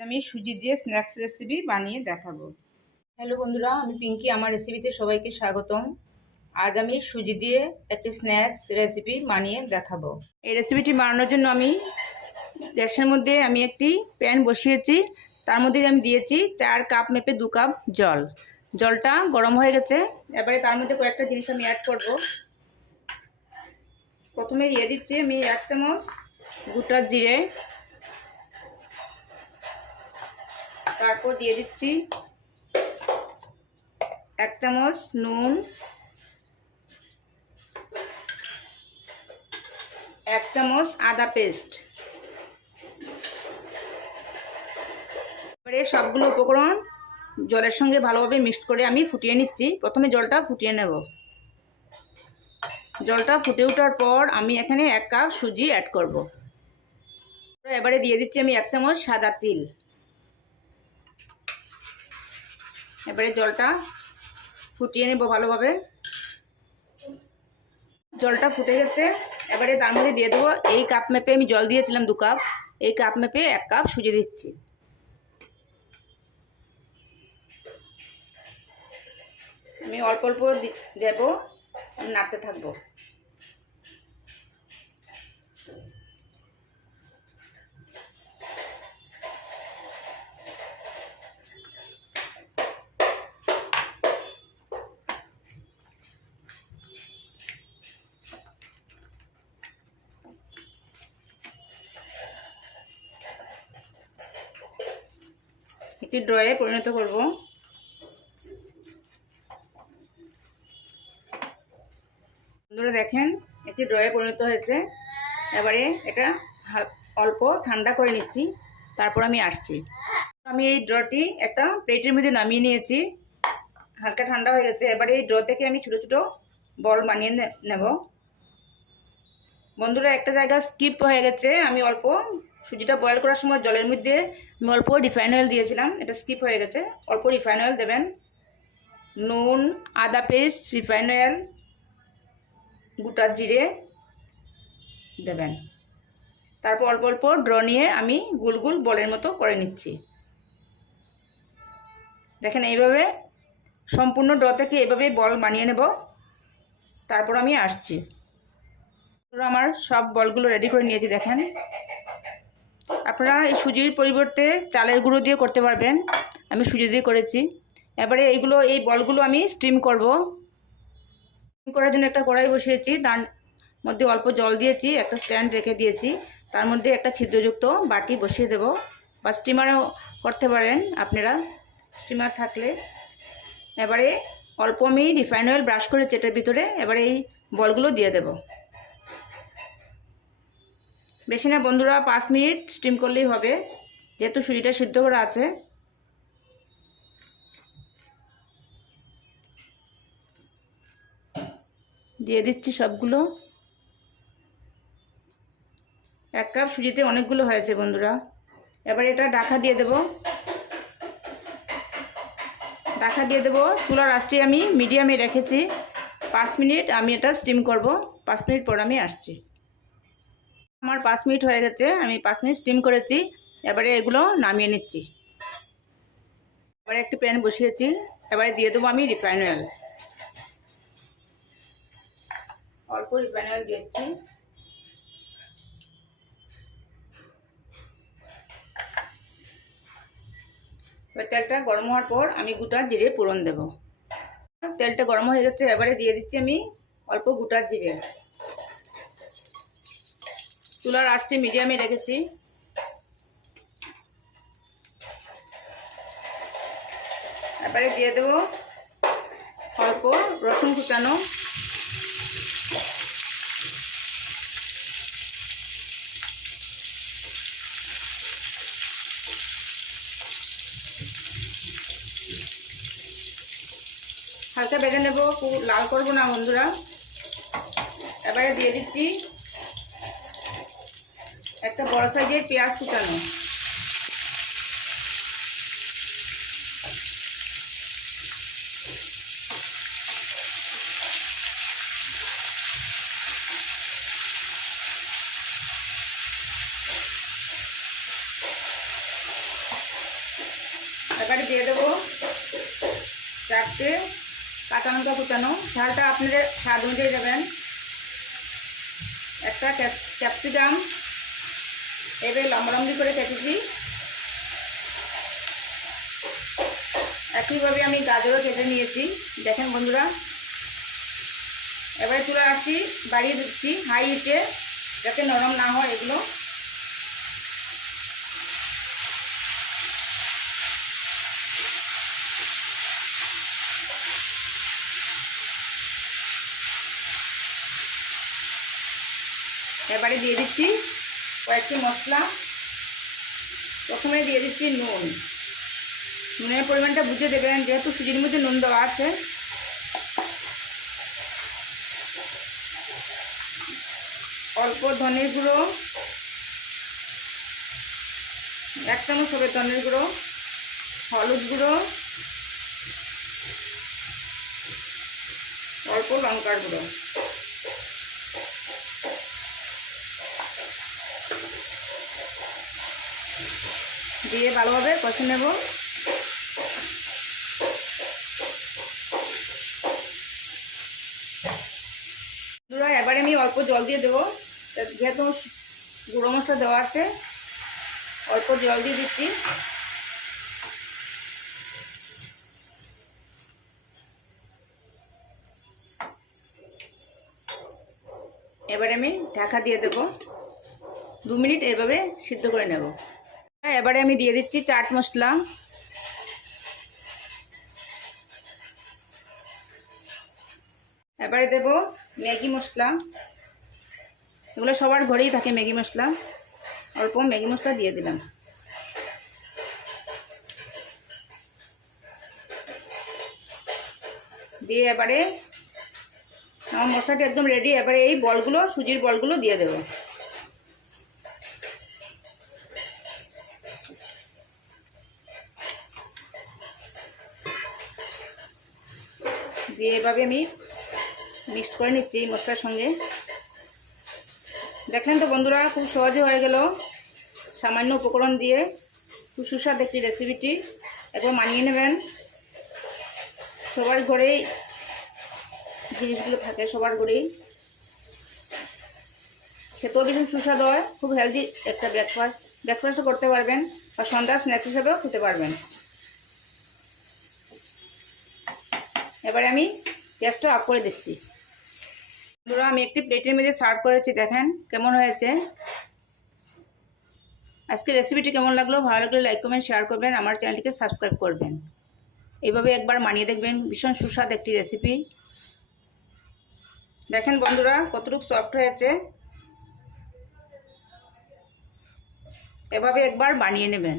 আমি সুজি দিয়ে স্ন্যাক্স রেসিপি বানিয়ে দেখাবো। হ্যালো বন্ধুরা, আমি পিঙ্কি, আমার রেসিপিতে সবাইকে স্বাগতম। আজ আমি সুজি দিয়ে একটি স্ন্যাক্স রেসিপি বানিয়ে দেখাবো। এই রেসিপিটি বানানোর জন্য আমি গ্যাসের মধ্যে আমি একটি প্যান বসিয়েছি। তার মধ্যে আমি দিয়েছি চার কাপ মেপে দু কাপ জল। জলটা গরম হয়ে গেছে। এবারে তার মধ্যে কয়েকটা জিনিস আমি অ্যাড করব। প্রথমে দিয়ে দিচ্ছি আমি এক চামচ গোটা জিরে। তারপর দিয়ে দিচ্ছি এক চামচ নুন, এক চামচ আদা পেস্ট। এবারে সবগুলো উপকরণ জলের সঙ্গে ভালোভাবে মিক্সড করে আমি ফুটিয়ে নিচ্ছি। প্রথমে জলটা ফুটিয়ে নেব। জলটা ফুটে ওঠার পর আমি এখানে এক কাপ সুজি অ্যাড করব। এবারে দিয়ে দিচ্ছি আমি এক চামচ সাদা তিল। এবারে জলটা ফুটিয়ে নেব ভালোভাবে। জলটা ফুটে গেছে। এবারে তার মধ্যে দিয়ে দেবো এই কাপ মেপে আমি জল দিয়েছিলাম দু কাপ। এই কাপ মেপে এক কাপ সুজি দিচ্ছি। আমি অল্প অল্প দেবো নাড়তে থাকব। একটি ড্রয়ে পরিণত করব। বন্ধুরা দেখেন, একটি ড্রয়ে পরিণত হয়েছে। এবারে এটা অল্প ঠান্ডা করে নিচ্ছি, তারপর আমি আসছি। আমি এই ড্রটি একটা প্লেটের মধ্যে নামিয়ে নিয়েছি। হালকা ঠান্ডা হয়ে গেছে, এবারে এই ড্র থেকে আমি ছোটো ছোটো বল বানিয়ে নেব। বন্ধুরা একটা জায়গা স্কিপ হয়ে গেছে, আমি অল্প সুজিটা বয়েল করার সময় জলের মধ্যে আমি অল্প রিফাইন অয়েল দিয়েছিলাম। এটা স্কিপ হয়ে গেছে। অল্প রিফাইন অয়েল দেবেন। নুন, আদা পেস্ট রিফাইন অয়েল গোটা জিরে দেবেন। তারপর অল্প অল্প ড্র নিয়ে আমি গুল গুল বলের মতো করে নিচ্ছি। দেখেন এইভাবে সম্পূর্ণ ড্র থেকে এভাবে বল বানিয়ে নেব। তারপর আমি আসছি। আমার সব বলগুলো রেডি করে নিয়েছি, দেখেন। আপনারা এই সুজির পরিবর্তে চালের গুঁড়ো দিয়ে করতে পারবেন। আমি সুজি দিয়ে করেছি। এবারে এইগুলো, এই বলগুলো আমি স্টিম করব। স্টিম করার জন্য একটা কড়াই বসিয়েছি। তার মধ্যে অল্প জল দিয়েছি, একটা স্ট্যান্ড রেখে দিয়েছি। তার মধ্যে একটা ছিদ্রযুক্ত বাটি বসিয়ে দেব। বা স্টিমারও করতে পারেন আপনারা। স্টিমার থাকলে। এবারে অল্প আমি রিফাইন অয়েল ব্রাশ করেছি এটার ভিতরে এবারে এই বলগুলো দিয়ে দেবো। বেশি না, বন্ধুরা, পাঁচ মিনিট স্টিম করলেই হবে। যেহেতু সুজিটা সিদ্ধ করা আছে। দিয়ে দিচ্ছি সবগুলো। এক কাপ সুজিতে অনেকগুলো হয়েছে, বন্ধুরা। এবার এটা ডাকা দিয়ে দেব। ডাকা দিয়ে দেবো। চুলার আঁচটি আমি মিডিয়ামে রেখেছি। পাঁচ মিনিট আমি এটা স্টিম করব। পাঁচ মিনিট পর আমি আসছি। আমার পাঁচ মিনিট হয়ে গেছে, আমি পাঁচ মিনিট স্টিম করেছি, এবারে এগুলো নামিয়ে নিচ্ছি। এবারে একটি প্যান বসিয়েছি, এবারে দিয়ে দেবো আমি রিফাইন অয়েল অল্প রিফাইন অয়েল এবার তেলটা গরম হওয়ার পর আমি গোটা জিরে পুরন দেব। তেলটা গরম হয়ে গেছে, এবারে দিয়ে দিচ্ছি আমি অল্প গোটা জিরে। চুলার আঁচটি মিডিয়ামে রেখেছি। এবারে দিয়ে দেবো অল্প রসুন কুচানো। হালকা বেজে নেব লাল করব না বন্ধুরা। এবারে দিয়ে দিচ্ছি একটা বড় সাইজের পেঁয়াজ কুচানো। এবারে দিয়ে দেবো চারটে কাঁচা লঙ্কা কুচানো। ঝালটা আপনাদের স্বাদ অনুযায়ী দেবেন। একটা ক্যাপ- ক্যাপসিকাম এবারে লম্বা লম্বি করে কেটেছি। একইভাবে আমি গাজরও কেটে নিয়েছি। দেখেন বন্ধুরা, এবারে তুলে আসছি বাড়িয়ে দিচ্ছি হাই হিটে, যাতে নরম না হয় এগুলো। এবারে দিয়ে দিচ্ছি কয়েকটি মশলা। প্রথমে দিয়ে দিচ্ছি নুন। নুনের পরিমাণটা বুঝে দেবেন, যেহেতু সুজির মধ্যে নুন দেওয়া আছে। অল্প ধনের গুঁড়ো, এক চামচ হবে ধনের গুঁড়ো, হলুদ গুঁড়ো, অল্প লঙ্কার গুঁড়ো। দিয়ে ভালোভাবে কষে নেব। বন্ধুরা, এবারে আমি অল্প জল দিয়ে দেবো। যেহেতু গুঁড়ো মশলা দেওয়া আছে, অল্প জল দিয়ে দিচ্ছি। এবারে আমি ঢাকা দিয়ে দেবো। দু মিনিট এভাবে সিদ্ধ করে নেব। এবারে আমি দিয়ে দিচ্ছি চাট মশলা। এবারে দেব ম্যাগি মশলা। এগুলো সবার ঘরেই থাকে ম্যাগি মশলা। অল্প ম্যাগি মশলা দিয়ে দিলাম। দিয়ে এবারে আমার মশলাটি একদম রেডি এবারে এই বলগুলো, সুজির বলগুলো দিয়ে দেবো। দিয়ে এভাবে আমি মিক্সড করে নিচ্ছি এই মশলার সঙ্গে। দেখলেন তো বন্ধুরা, খুব সহজে হয়ে গেল সামান্য উপকরণ দিয়ে। খুব সুস্বাদ একটি রেসিপিটি একবার মানিয়ে নেবেন। সবার ঘরেই জিনিসগুলো থাকে, সবার ঘরেই। খেতেও ভীষণ সুস্বাদু হয়, খুব হেলদি একটা ব্রেকফাস্ট ব্রেকফাস্টও করতে পারবেন বা সন্ধ্যা স্ন্যাক্স হিসেবেও খেতে পারবেন। এবারে আমি গ্যাসটা অফ করে দিচ্ছি। বন্ধুরা, আমি একটি প্লেটের মধ্যে সার্ভ করেছি, দেখেন কেমন হয়েছে। আজকে রেসিপিটি কেমন লাগল? ভালো লাগলে লাইক কমেন্ট শেয়ার করবেন, আমার চ্যানেলটিকে সাবস্ক্রাইব করবেন। এইভাবে একবার মানিয়ে দেখবেন, ভীষণ সুস্বাদ একটি রেসিপি দেখেন বন্ধুরা, কতটুকু সফট হয়েছে। এভাবে একবার বানিয়ে নেবেন।